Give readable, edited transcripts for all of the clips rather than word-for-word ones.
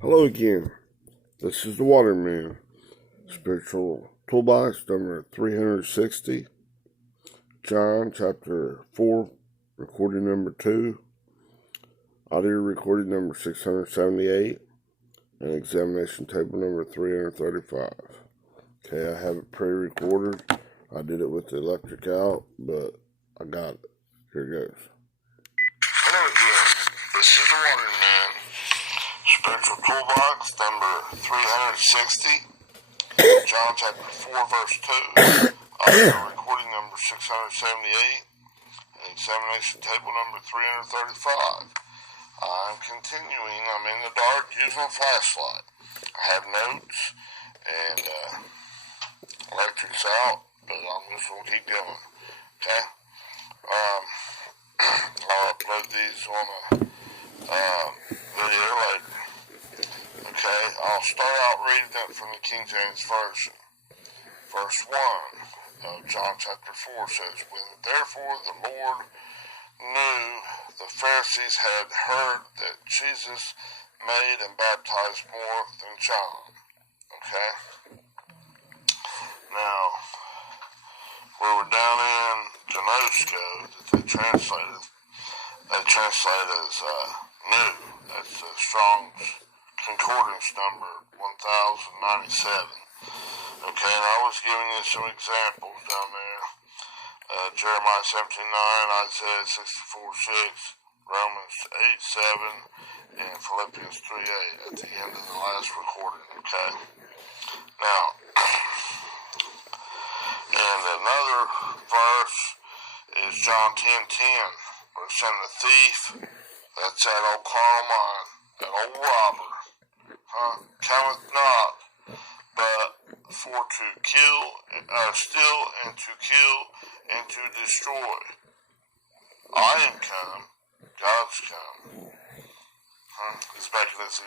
Hello again. This is the Waterman Spiritual Toolbox number 360. John chapter 4, recording number 2, audio recording number 678, and examination table number 335. Okay, I have it pre-recorded. I did it with the electric out, but I got it. Here it goes. Hello again. This is the Waterman Spiritual Toolbox number 360. John chapter 4 verse 2. Audio recording number 678. And examination table number 335. I'm continuing. I'm in the dark using a flashlight. I have notes and electric's out, but I'm just going to keep going. Okay? I'll upload these on a video later. Okay, I'll start out reading it from the King James Version. Verse 1 of John chapter 4 says, When therefore the Lord knew the Pharisees had heard that Jesus made and baptized more than John. Okay? Now, we were down in Gnosko that they translate as new. That's the Strong's Concordance number 1097. Okay, and I was giving you some examples down there. Jeremiah 17:9, Isaiah 64:6, Romans 8:7, and Philippians 3:8 at the end of the last recording. Okay? Now, and another verse is John 10:10, where it's saying the thief, that's that old carnal mind, that old robber, cometh not, but for to kill, steal, and to kill, and to destroy. I am come, God's come. He's making his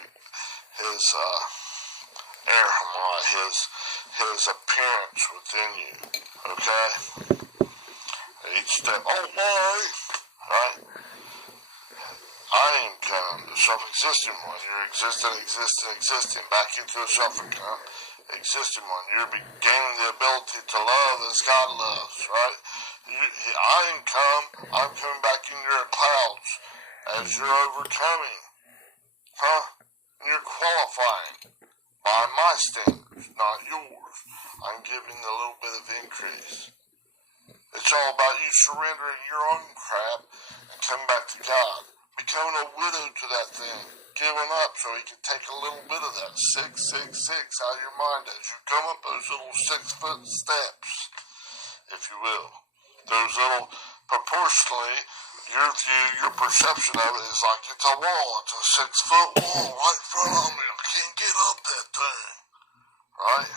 his appearance within you. Okay? Each step, oh my, right? I am come, the self-existing one. You're existing, back into the self-existing one. You're gaining the ability to love as God loves, right? I am come, I'm coming back in your clouds as you're overcoming. You're qualifying by my standards, not yours. I'm giving a little bit of increase. It's all about you surrendering your own crap and coming back to God. Becoming a widow to that thing. Giving up so he can take a little bit of that 666 out of your mind as you come up those little 6-foot steps, if you will. Those little, proportionally, your view, your perception of it is like it's a wall. It's a 6-foot wall right in front of me. I can't get up that thing. Right?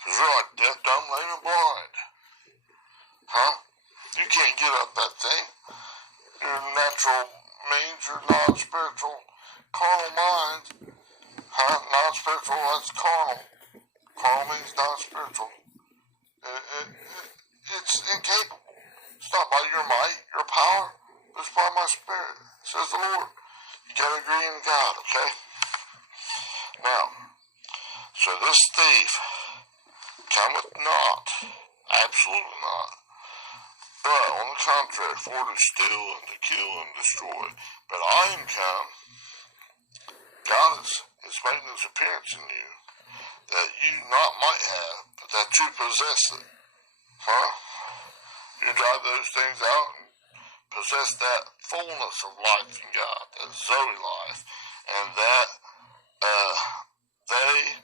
Because you're like deaf, dumb, lame, and blind. You can't get up that thing. Your natural means, your non-spiritual carnal mind. Non-spiritual, that's carnal. Carnal means non-spiritual. It's incapable. It's not by your might, your power. It's by my spirit, says the Lord. You gotta agree in God, okay? Now, so this thief cometh not, absolutely not, but on the contrary, for to steal and to kill and destroy. But I am come, God is making his appearance in you, that you not might have, but that you possess it. You drive those things out and possess that fullness of life in God, that Zoe life, and that they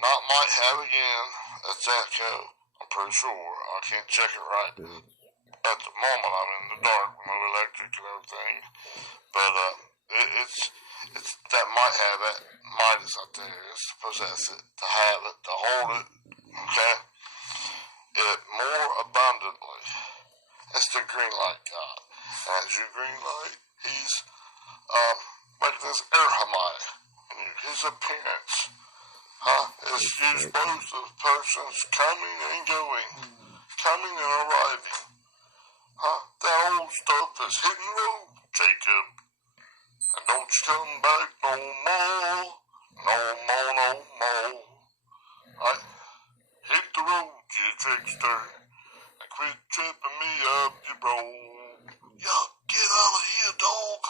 not might have again. That's that code. I'm pretty sure. I can't check it right at the moment. I'm in the dark with no electric and everything, but it's that might have it. Might is out there. It's to possess it, to have it, to hold it. Okay, it more abundantly. That's the green light God. And as your green light, he's making his erhamai, his appearance. It's used both of persons coming and going, coming and arriving. That old stuff is hitting the road, Jacob. And don't you come back no more. gangster, and quit tripping me up, you bro. Yo, get out of here, dog.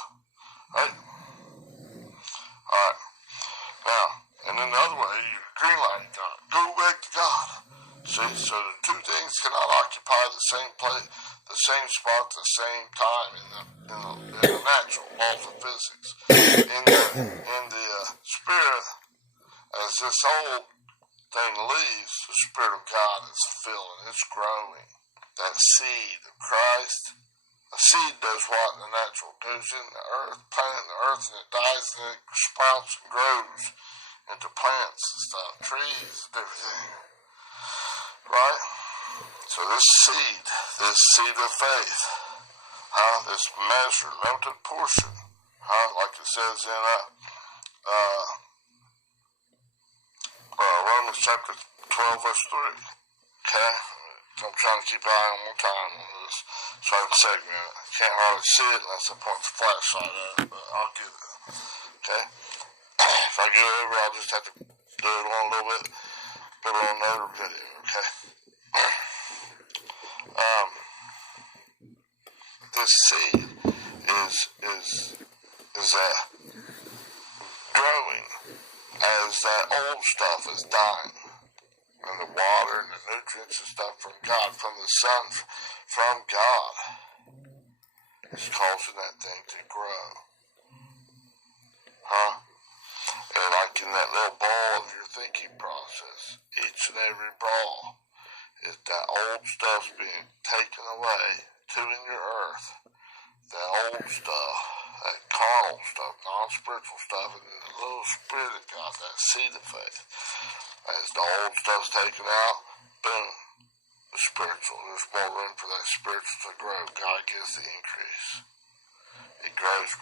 Right? Alright. Now, and then the other way, you're green lighting God. Go back to God. See, so the two things cannot occupy the same place, the same spot, at the same time in the natural laws of physics. In the spirit, as this whole thing leaves, the Spirit of God is filling, it's growing. That seed of Christ, a seed does what in the natural? Goes in the earth, plant in the earth, and it dies, and it sprouts and grows into plants and stuff, trees and everything. Right? So this seed of faith, this measure, limited portion, like it says in Romans chapter 12, verse 3. Okay? I'm trying to keep an eye on one time on this certain segment. I can't hardly see it unless I point the flashlight at it, but I'll get it. Okay? If I get over, I'll just have to do it on a little bit, put it on another video, okay? This seed is growing as that old stuff is dying. And the water and the nutrients and stuff from God, from the sun, from God, is causing that thing to grow. And like in that little ball of your thinking process, each and every ball is that old stuff being taken away to in your earth. That old stuff, that carnal stuff, non-spiritual stuff, and then the little spirit of God, that seed of faith. As the old stuff's taken out, boom, the spiritual. There's more room for that spiritual to grow. God gives the increase. It grows.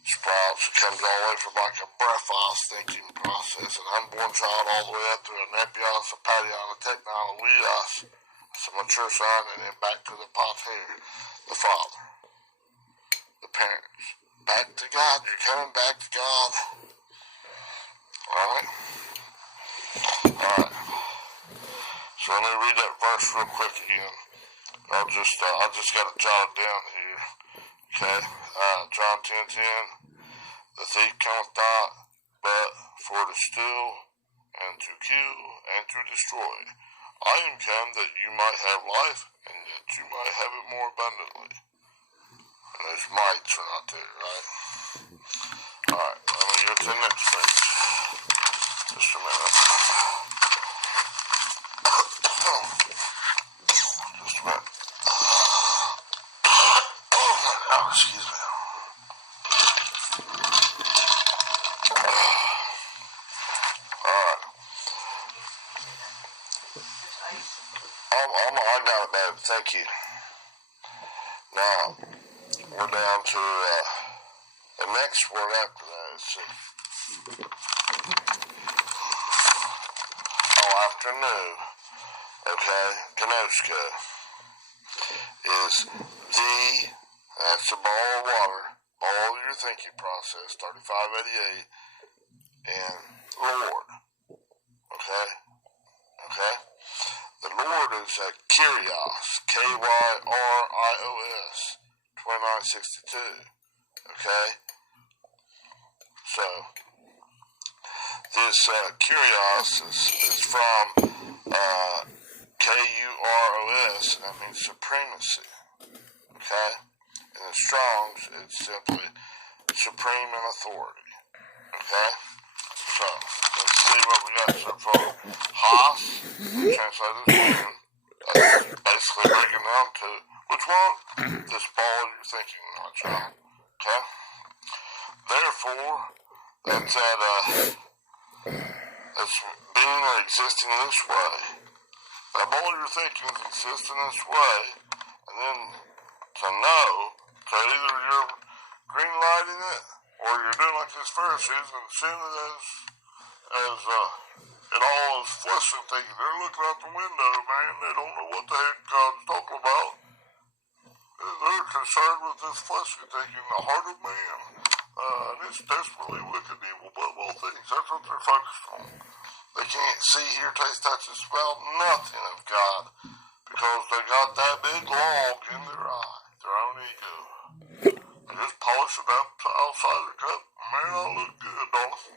Sprouts, comes all the way from like a breathos thinking process, an unborn child all the way up to an epios, a padion, a technon, a weos, a mature son, and then back to the pater, the father, the parents. Back to God. You're coming back to God. Alright? Alright. So let me read that verse real quick again. I just got it jotted down here. Okay? John 10:10. The thief cometh not, but for to steal, and to kill, and to destroy. I am come that you might have life, and that you might have it more abundantly. And those mights are not there, right? Alright, let me get to the next page. Just a minute. Just a minute. Oh, excuse me. Alright. I got it, babe. Thank you. Now, we're down to the next word after that. Let's see. Afternoon. Okay, Gnosko is that's a ball of water, all your thinking process, 3588, and Lord. Okay? The Lord is a Kyrios, Kyrios, 2962. Okay? So, this Kyrios is from Kuros, and that means supremacy. Okay? In the Strong's, it's simply supreme in authority. Okay? So, let's see what we got so far. Haas, translated as wind. That's basically breaking down to which one? This ball you're thinking, my child. Okay? Therefore, that's it's being or existing this way. That ball you're thinking exists in this way, and then to know, so either you're green lighting it, or you're doing like this Pharisees, and as soon as it all is flushing, thinking they're looking out the window, man, they don't know what the heck God's talking about. They're concerned with this flesh thinking the heart of man. And it's desperately wicked, evil above all things. That's what they're focused on. They can't see, hear, taste, touch, and smell nothing of God because they got that big log in their eye, their own ego. They just polish it up to outside the cup. Man, I look good, don't I?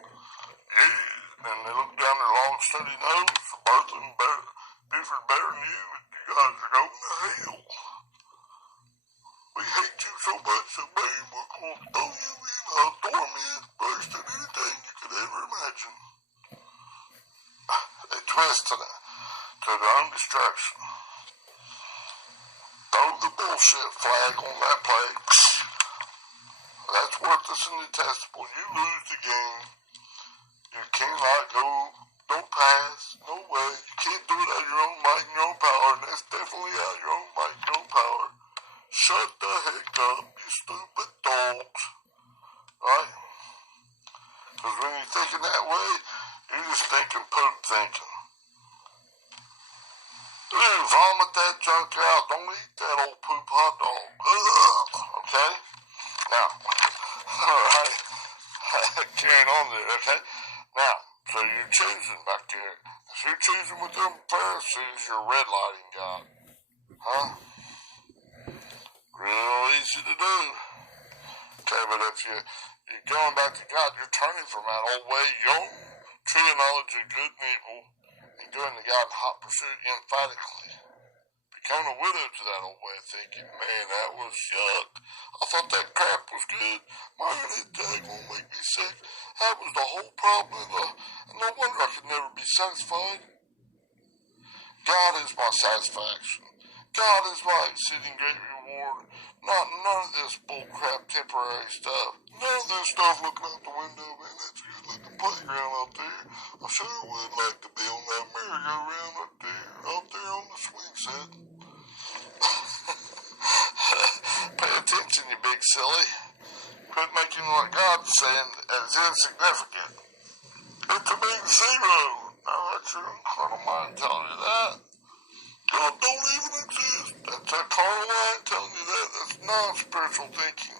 Yeah. And they look down their long, steady nose for Bertha and Buford better than you. You guys are going to hell. We hate you so much that man, we're going to throw you in a torment worse than anything you could ever imagine. They twist to their own destruction. Throw the bullshit flag on that plate. That's worthless and detestable. You lose the game. You cannot no pass, no way. You can't do it out of your own might and your own power, and that's definitely out of your own might and your own power. Shut the heck up, you stupid dogs. Right? Because when you're thinking that way, you're just thinking poop thinking. Dude, vomit that junk out. Don't eat that old poop hot dog. Ugh. Okay? Now, alright. Carrying on there, okay? Now, so you're choosing back there. If you're choosing with them Pharisees, you're red lighting God. Huh? Real easy to do. Okay, but if you're going back to God, you're turning from that old way, your true knowledge of good and evil, and going to God in hot pursuit emphatically. Becoming a widow to that old way of thinking, man, that was yuck. I thought that crap was good. Man, it gonna make me sick. That was the whole problem. And no wonder I could never be satisfied. God is my satisfaction. God is my exceeding great reward. None of this bullcrap temporary stuff. None of this stuff looking out the window, man, that's a good looking playground out there. I sure would like to be on that merry-go-round up there on the swing set. Pay attention, you big silly. Quit making what God's saying as insignificant. It's a big zero. Now that's your carnal mind telling you that. God don't even exist. That's that carnal mind telling you that. That's non-spiritual thinking.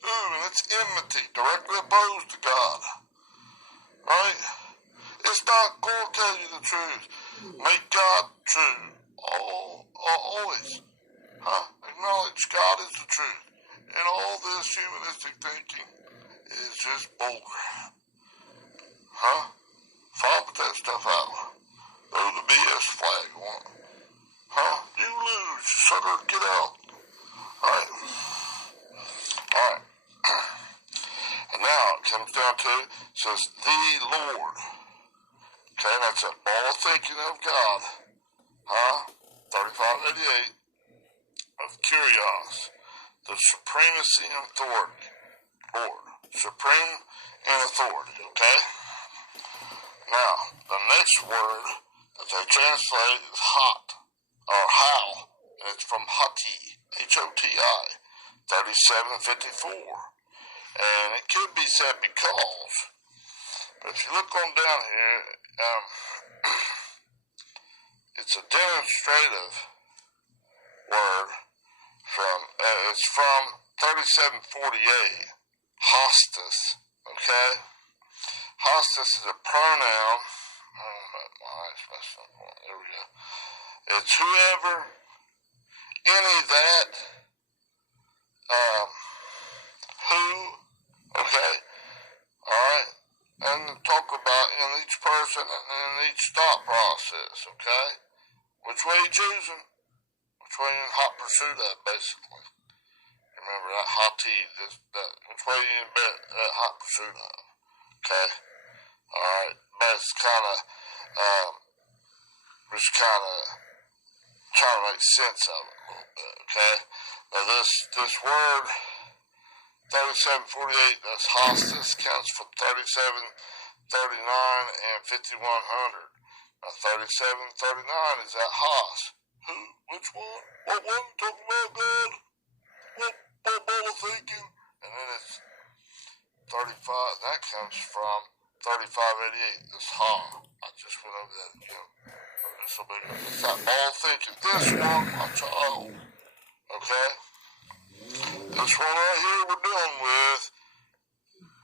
Ooh, and it's enmity, directly opposed to God. Right? It's not going to tell you the truth. Make God true. Always. Huh? Acknowledge God is the truth. And all this humanistic thinking is just bullcrap. Huh? Vomit that stuff out. Throw the BS flag on it. Huh? You lose. Sucker, get out. Alright. Alright. And now it comes down to, it says, the Lord. Okay, that's a ball of thinking of God. Huh? 3588. Of Kyrios, the supremacy and authority. Lord, supreme and authority, okay? Now, the next word that they translate is hot, or how, and it's from hoti, H-O-T-I, 3754. And it could be said because, but if you look on down here, it's a demonstrative word. It's from 3748, hostis, okay? Hostis is a pronoun. My eyes messed up. There we go. It's whoever, any that, who, okay? Alright? And talk about in each person and in each thought process, okay? Which way you choosing? Which way you in hot pursuit of, basically. Remember that hot tea, which way you in hot pursuit of, okay? Alright, but it's kind of, just kind of trying to make sense of it a little bit, okay? Now this word, 3748, that's hostis, counts for 3739 and 5100. Now 3739 is that hos. Who? Which one? What one you talking about, God? What ball of thinking? And then it's 35, that comes from 3588, this ha. I just went over that again. It's that ball of thinking. This one, my child. Okay? This one right here we're dealing with.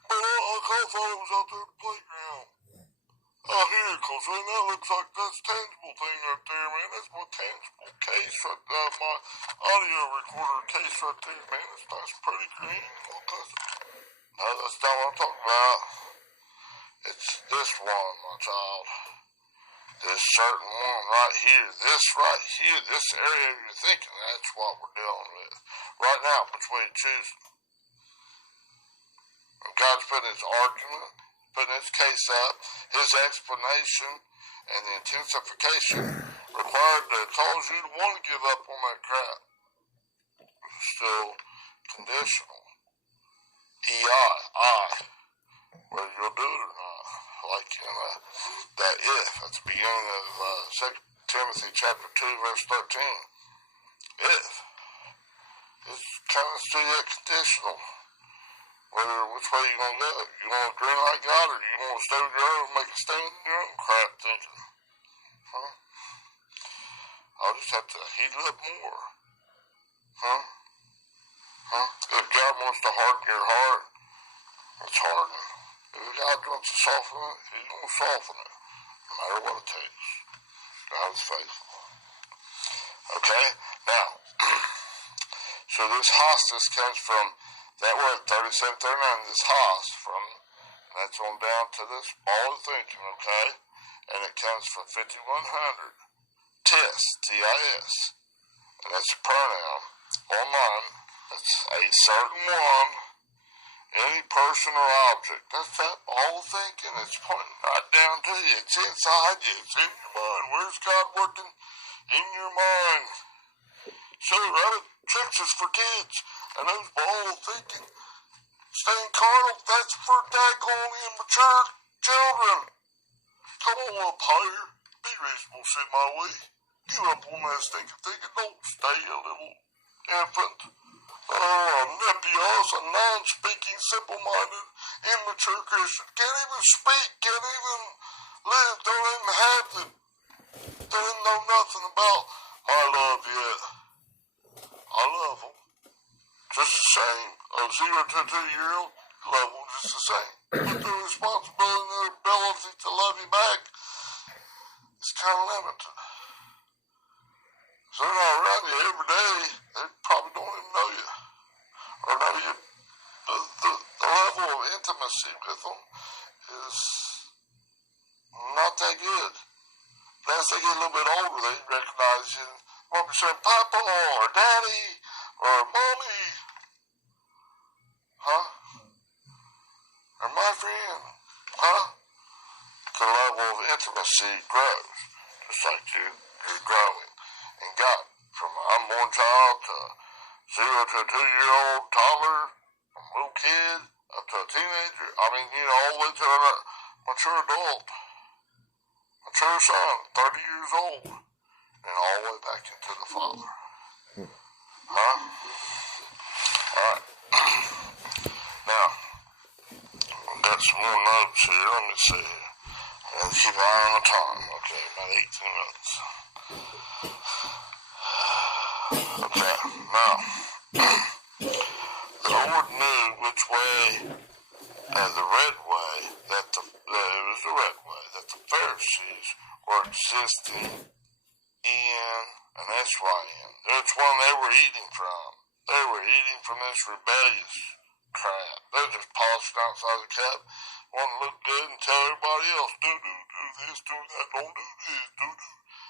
But I thought it was out there at the playground. out here, because then that looks like that's tangible thing right there, man. That's my tangible case right there, my audio recorder case right there, man. That's pretty green. No, that's not what I'm talking about. It's this one, my child. This certain one right here. This right here. This area you're thinking, that's what we're dealing with. Right now, which way you choosing? God's putting his argument, putting his case up, his explanation, and the intensification required to cause you to want to give up on that crap. It's still conditional. I, whether you'll do it or not. Like in that if, at the beginning of 2 Timothy chapter 2, verse 13. If. It's kind of still that conditional. Which way you gonna go? You wanna grin like God, or you wanna stay with your own, make a stand in your own crap thinking? Huh? I'll just have to heat it up more. Huh? Huh? If God wants to harden your heart, it's hardened. If God wants to soften it, he's gonna soften it. No matter what it takes. God is faithful. Okay? Now, so this hostis comes from that word 3739, this hos, that's on down to this ball of thinking, okay? And it comes from 5100, tis, T-I-S, and that's a pronoun, online, that's a certain one, any person or object. That's that ball of thinking, it's pointing right down to you, it's inside you, it's in your mind. Where's God working? In your mind. So, right, tricks is for kids. And those ball thinking, staying carnal, that's for daggone immature children. Come on up higher. Be reasonable, see my way. Give up on that stinking thinking. Don't stay a little infant. Nepios, a non-speaking, simple-minded, immature Christian. Can't even speak, can't even live, don't even have it. Don't even know nothing about my love yet. I love them. Just the same. A 0 to 2-year-old, love them just the same. But their responsibility and their ability to love you back is kind of limited. So they're not around you every day. They probably don't even know you. Or know you. The level of intimacy with them is not that good. But as they get a little bit older, they recognize you. What we say, Papa or Daddy or Mommy. Huh? Or my friend. Huh? The level of intimacy grows. Just like you're growing. And God, from an unborn child to 0 to a 2-year-old toddler, from a little kid up to a teenager. I mean, all the way to a mature adult. Mature son, 30 years old. And all the way back into the Father. Huh? Alright. Now, I've got some more notes here. Let me see here. I'm going to keep an eye on the time. Okay, about 18 minutes. Okay, now, the Lord knew which way, the red way, it was the red way, that the Pharisees were existing in an S-Y-N. Which one they were eating from. They were eating from this rebellious crap. They're just polishing outside the cup, want to look good and tell everybody else, do this, do that, don't do this, do.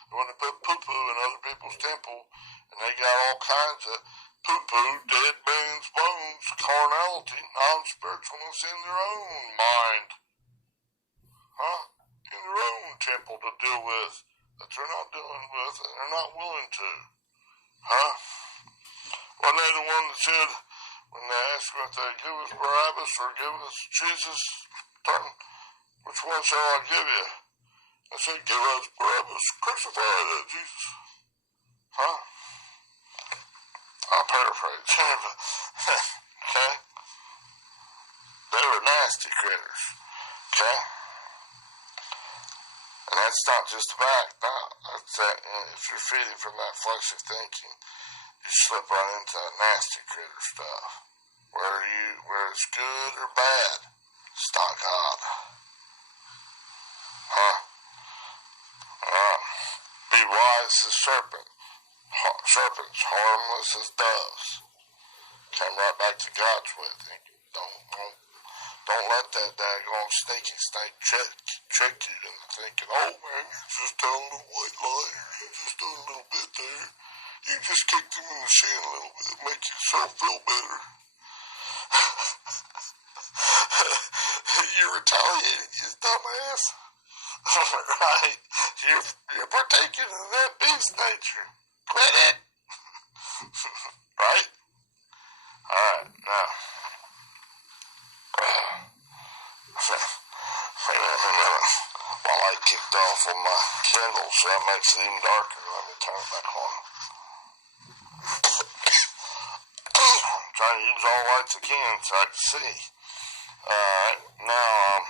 When they put poo-poo in other people's temple, and they got all kinds of poo-poo, dead man's bones, carnality, non-spiritualness in their own mind. Huh? In their own temple to deal with, that they're not dealing with, and they're not willing to. Huh? Wasn't they the one that said, when they asked him if they give us Barabbas or give us Jesus, which one shall I give you? I said, give us Barabbas, crucify that Jesus. Huh? I'll paraphrase. Okay? They were nasty critters. Okay? And that's not just a fact. No, that's that. If you're feeding from that fleshly thinking, you slip right into that nasty critter stuff. Where it's good or bad, it's not God. Huh? wise as serpents, harmless as doves. Came right back to God's way. Don't let that daggone sneaky snake trick you into thinking, oh man, you're just telling a white lie, you just doing a little bit there. You just kicked him in the shin a little bit, make yourself feel better. You're retaliating, you dumbass. Right? You're partaking in that beast nature. Quit it. Right? Alright, now. My light kicked off on my Kindle, so that makes it even darker. Let me turn it back on. Trying to use all lights again so I can see. Alright, now,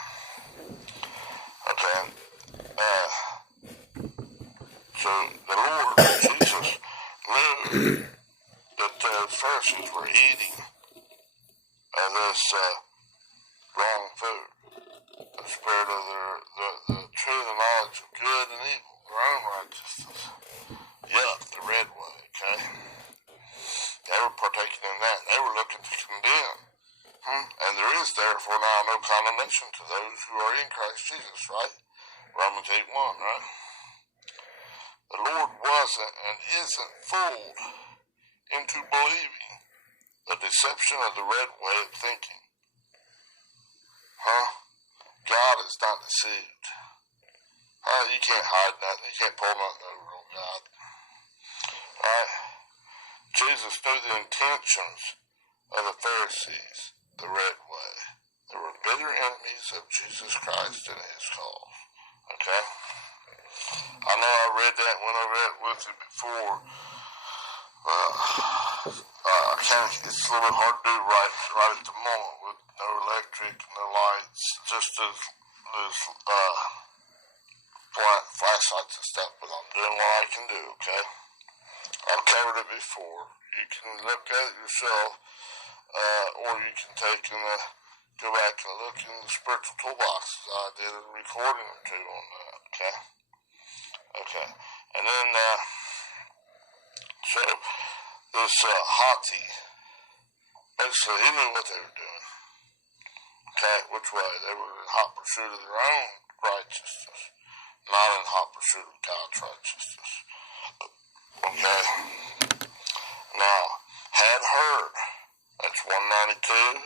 okay. So the Lord Jesus knew that the Pharisees were eating this wrong food. The spirit of the true the knowledge of good and evil, their own righteousness. Yuck, the red way, okay? They were partaking in that. They were looking to condemn. And there is therefore now no condemnation to those who are in Christ Jesus, right? Romans 8:1, right? The Lord wasn't and isn't fooled into believing the deception of the red way of thinking. God is not deceived. You can't hide nothing. You can't pull nothing over on God. Right? Jesus knew the intentions of the Pharisees, the red way. They were bitter enemies of Jesus Christ and his cause. Okay? I know I read that and went over that with you before. It's a little bit hard to do right at the moment with no electric, no lights, just those flashlights and stuff, but I'm doing what I can do, okay? I've covered it before. You can look at it yourself, or you can take and go back and look in the spiritual toolboxes. I did a recording or two on that, okay? Okay. And then, so this Hati, basically he knew what they were doing. Okay, which way? They were in hot pursuit of their own righteousness, not in hot pursuit of God's righteousness. Okay? Now, had heard, that's 192,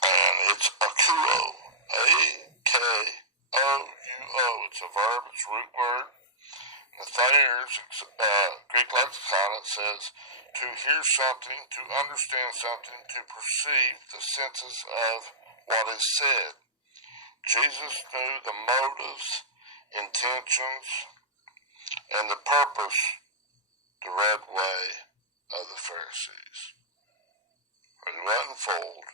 and it's akuo, A-K-O-U-O. It's a verb, it's a root word. The Thayer's Greek lexicon, it says, to hear something, to understand something, to perceive the senses of what is said. Jesus knew the motives, intentions, and the purpose, the red way of the Pharisees. He wasn't fooled.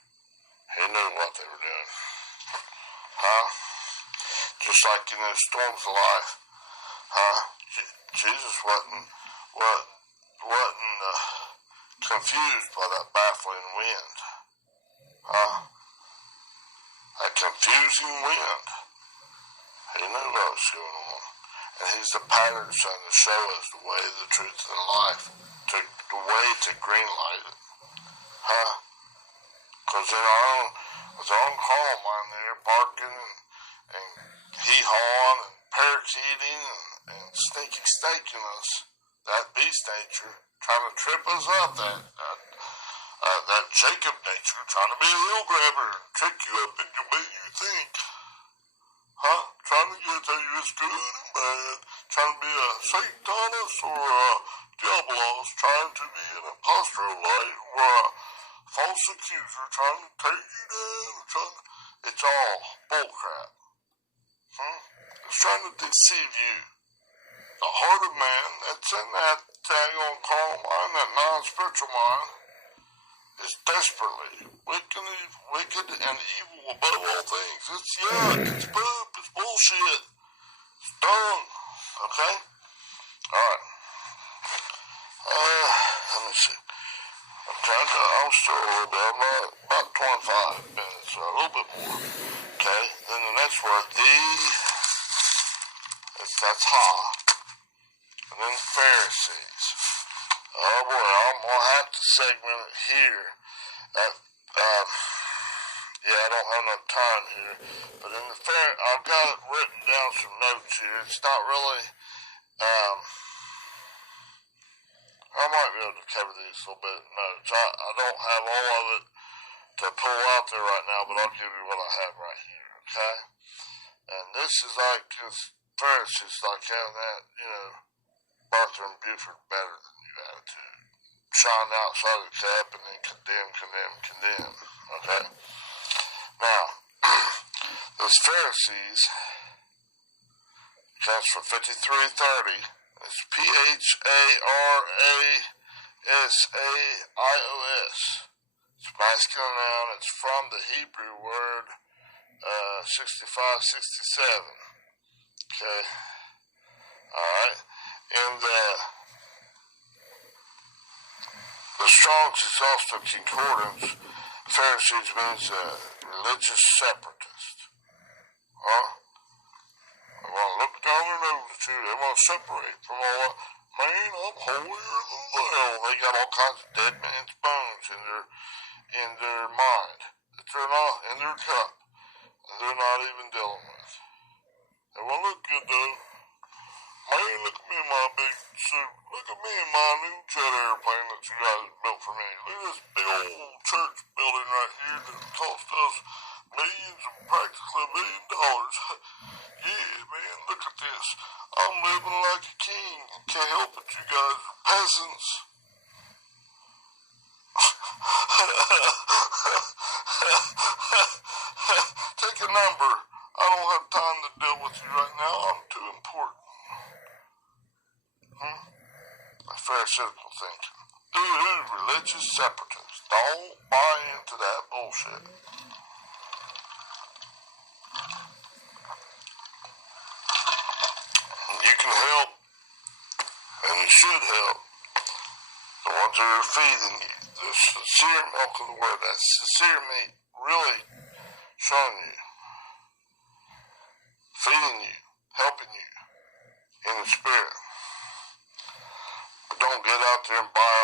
He knew what they were doing. Just like in the storms of life. Jesus wasn't confused by that baffling wind. That confusing wind. He knew what was going on. And he's the pattern son to show us the way, the truth, and the life. The way to green light it. Because with our own call mine there, barking and hee-hawing and parakeeting and sneaky snaking us, that beast nature, trying to trip us up, that Jacob nature, trying to be a heel grabber and trick you up into what you think. Trying to get to you as good and bad, trying to be a Satanist or a Diabolos, trying to be an impostor of light or a false accuser, trying to take you down, it's all bullcrap. It's trying to deceive you. The heart of man that's in that daggone carnal mind, that non-spiritual mind, is desperately wicked and evil above all things. It's yuck, it's poop, it's bullshit, it's dumb, okay? Alright. Let me see. I'm still a little bit, I'm about 25 minutes, or a little bit more. Okay, then the next word, that's ha. Pharisees. Oh boy, I'm gonna have to segment it here. Yeah, I don't have enough time here, but in the I've got it written down some notes here. It's not really. I might be able to cover these a little bit in notes. I don't have all of it to pull out there right now, but I'll give you what I have right here. Okay, and this is like this Pharisees like having that, Barker and Buford better than you attitude. Shine outside the cup and then condemn. Okay? Now, those Pharisees comes from 5330. It's P-H-A-R-A-S-A-I-O-S. It's masculine noun. It's from the Hebrew word 6567. Okay? Alright? And the Strong's Exhaustive Concordance, Pharisees means religious separatist. Huh? They want to look down their nose at you. They want to separate from all that. Man, I'm holier than thou. They got all kinds of dead man's bones in their mind that they're not in their cup, and they're not even dealing with. They want to look good though. Man, look at me in my big suit. Look at me in my new jet airplane that you guys built for me. Look at this big old church building right here that cost us millions and practically $1 million. Yeah, man, look at this. I'm living like a king. Can't help it, you guys are peasants. Take a number. I don't have time to deal with you right now. I'm too important. Pharisaical thinking. Religious separatists. Don't buy into that bullshit. You can help, and you should help the ones that are feeding you. The sincere milk of the word, that sincere meat, really showing you, feeding you, helping you in the spirit. But don't get out there and buy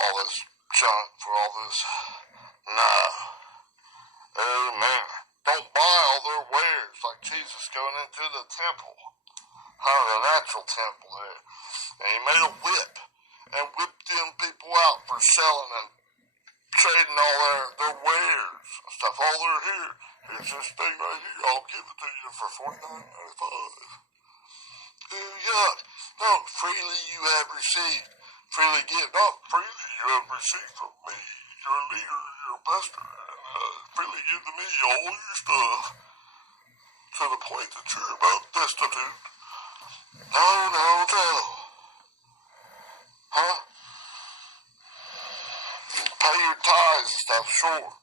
all this junk for all this. Nah. Amen. Don't buy all their wares like Jesus going into the temple. The natural temple there. And he made a whip and whipped them people out for selling and trading all their wares and stuff. All their here. Here's this thing right here. I'll give it to you for $49.95. Ew, yuck. No, freely you have received. Freely give. Not freely you have received from me. You're a leader, you're a pastor. And freely give to me all your stuff. To the point that you're about destitute. No. Huh? You pay your tithes and stuff, sure.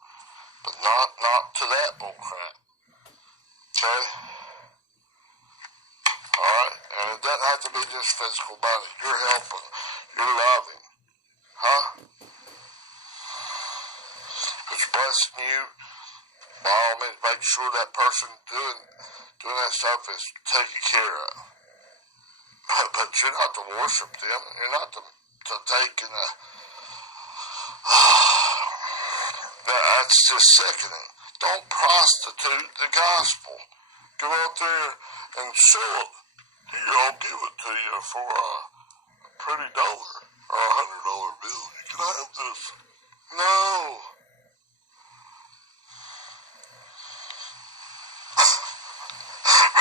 But not to that bullcrap. Okay? Alright? And it doesn't have to be just physical body. You're helping. You're loving. Huh? If it's blessing you, by all means, make sure that person doing that stuff is taken care of. But you're not to worship them. You're not to take in that's just sickening. Don't prostitute the gospel. Go out there and sell it. Here, I'll give it to you for a pretty dollar or $100 bill. You can have this. No.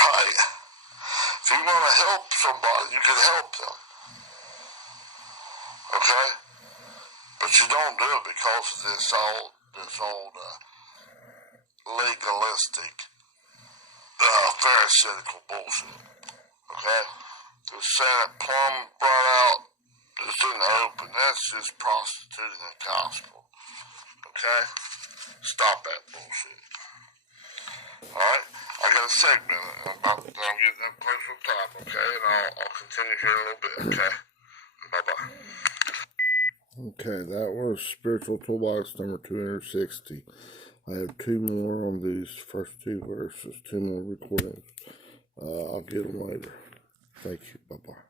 Right. If you want to help somebody, you can help them. Okay? But you don't do it because of this old legalistic, pharisaical bullshit. Okay? Just saying it plumb brought out just in the open. That's just prostituting the gospel. Okay? Stop that bullshit. Alright? I got a segment. I'm getting up close on time, okay? And I'll continue here in a little bit, okay? Bye-bye. Okay, that was Spiritual Toolbox number 260. I have 2 more on these first 2 verses, 2 more recordings. I'll get them later. Thank you. Bye-bye.